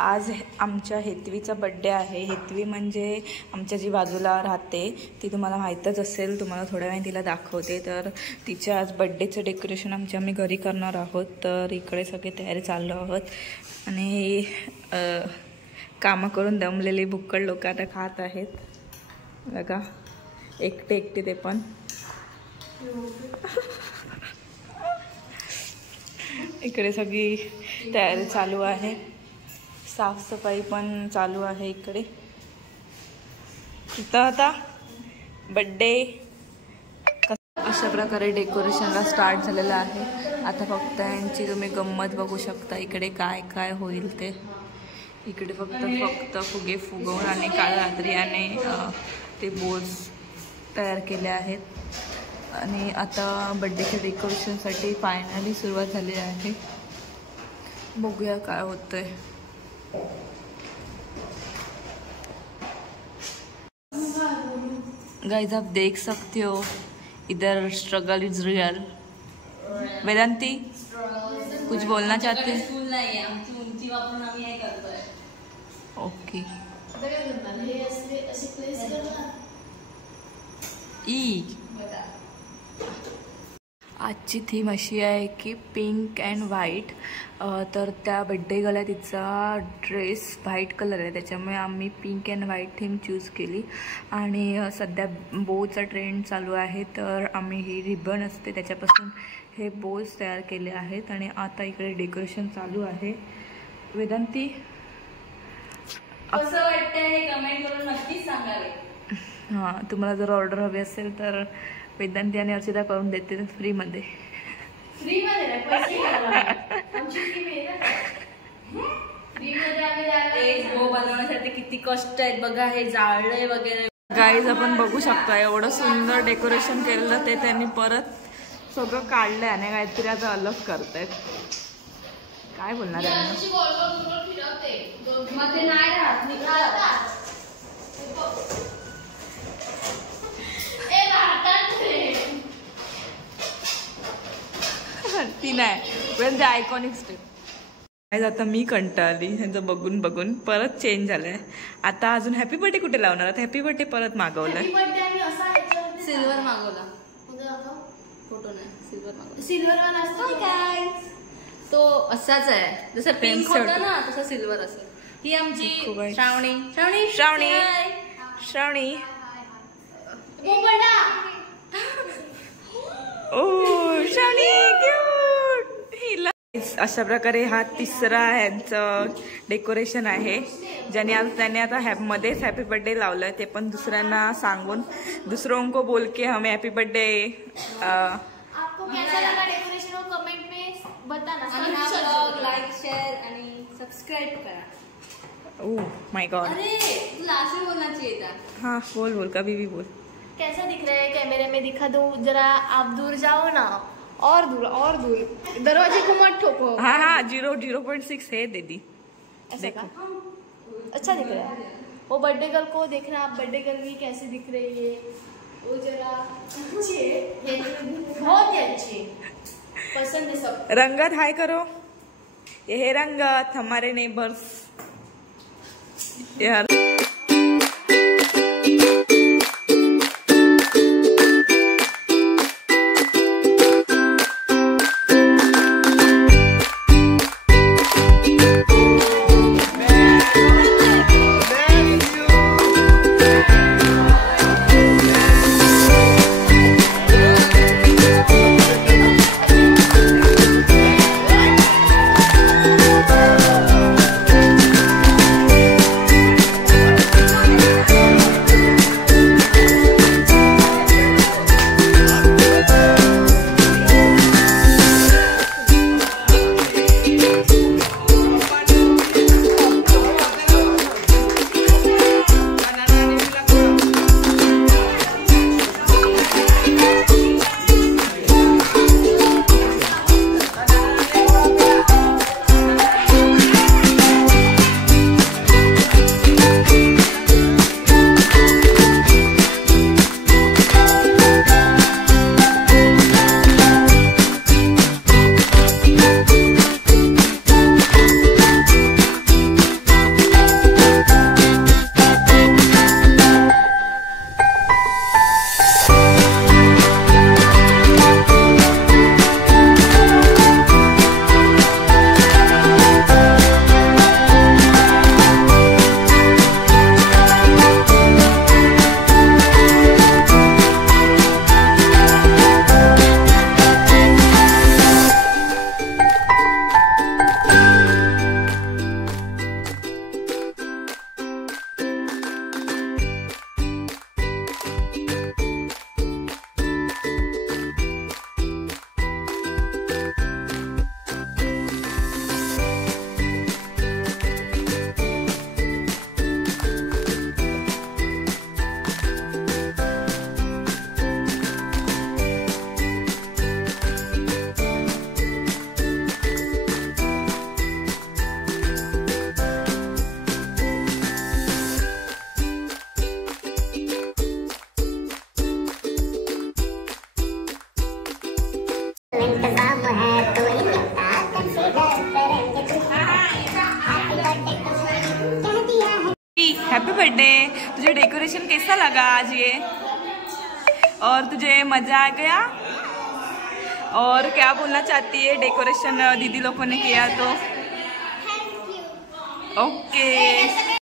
आज आमच्या हेतवीचा बड्डे आहे. हेतवी म्हणजे आमच्या जी बाजूला राहते ती तुम्हाला माहीतच असेल. तुम्हाला थोड्या वेळाने तिला दाखवते. तर तिच्या आज बड्डेचं डेकोरेशन आम्ही घरी करणार आहोत. तर इकडे सगळे तयारी चाललो आहोत आणि कामं करून दमलेली बुक्कड लोक आता खात आहेत बघा. एकटे एकटे ते पण. इकडे सगळी तयारी चालू आहे. साफसफाई पण चालू आहे इकडे. तिथं आता बड्डे अशा प्रकारे डेकोरेशनला स्टार्ट झालेलं आहे. आता फक्त यांची तुम्ही गंमत बघू शकता. इकडे काय काय होईल ते. इकडे फक्त फुगे फुगवून आणि काल रात्री याने ते बोल्स तयार केले आहेत. आणि आता बड्डेच्या डेकोरेशनसाठी फायनली सुरुवात झाली आहे. बघूया काय होतंय. गाइस आप देख सकते हो इधर स्ट्रगल इज रियल. वेदांती कुछ बोलना चाहते हैं? ओके. आजची थीम अशी आहे की पिंक अँड व्हाईट. तर त्या बड्डे गर्लला तिचा ड्रेस व्हाईट कलर आहे, त्याच्यामुळे आम्ही pink and white theme choose केली. आणि सध्या बोचा ट्रेंड चालू आहे, तर आम्ही ही रिबन असते त्याच्यापासून हे बोज तयार केले आहेत. आणि आता इकडे डेकोरेशन चालू आहे. वेदांती कसं वाटतंय हे कमेंट करून नक्कीच सांगावे. हां, तुम्हाला जर ऑर्डर हवी असेल तर वेदांती आणि अर्चिता करून देते फ्रीमध्ये. बनवण्यासाठी किती कष्ट आहेत बघा. हे जाळलंय वगैरे. गाईज आपण बघू शकता एवढं सुंदर डेकोरेशन केलेलं ते त्यांनी परत सगळं काढलंय आणि काहीतरी आता अलग करतायत. काय बोलणार आहे. ती नाही पण आयकॉनिक स्टेप. आता मी कंटाळली ह्यांचं बघून बघून. परत चेंज झालंय. आता अजून हॅपी बर्थडे कुठे लावणार. आता हॅपी बर्थडे परत मागवलाय. सिल्वर मागवला. फोटो नाही. सिल्वर मागवला. सिल्वर तो असाच आहे जसं पिंक होता ना तसा सिल्वर असेल. ही आमची श्रावणी. श्रावणी श्रावणी श्रावणी ओ श्रावणी क्यूट. हिला अशा प्रकारे हा तिसरा ह्यांचं डेकोरेशन आहे ज्याने आज त्याने आता मध्येच हॅपी बर्थडे लावलंय. ते पण दुसऱ्यांना सांगून. दुसरों को बोल के हमें हॅपी बर्थडे. आपको कैसा लगा डेकोरेशन वो कमेंट में बताना. आणि हा ब्लॉग लाईक शेअर आणि सबस्क्राइब करा. Oh my God. अरे तुला असं बोलना चाहिए था. हाँ बोल बोल कभी भी बोल. कैसा दिख रहा है कैमरे में दिखा दूं जरा. आप दूर जाओ ना. और दूर. दरवाजे को मत ठोको. हाँ हाँ 0.6 है दीदी. देखो अच्छा दिख रहा है. वो बर्थडे गर्ल को देखना. आप बर्थडे गर्ल भी कैसे दिख रही है. वो जरा अच्छी है. बहुत ही अच्छी. पसंद है सब. रंगत हाय करो. ये है रंगत हमारे नेबर्स यार. बर्थडे। तुझे डेकोरेशन कैसा लगा आज ये, और तुझे मजा आ गया? और क्या बोलना चाहती है, डेकोरेशन दीदी लोगों ने किया तो? ओके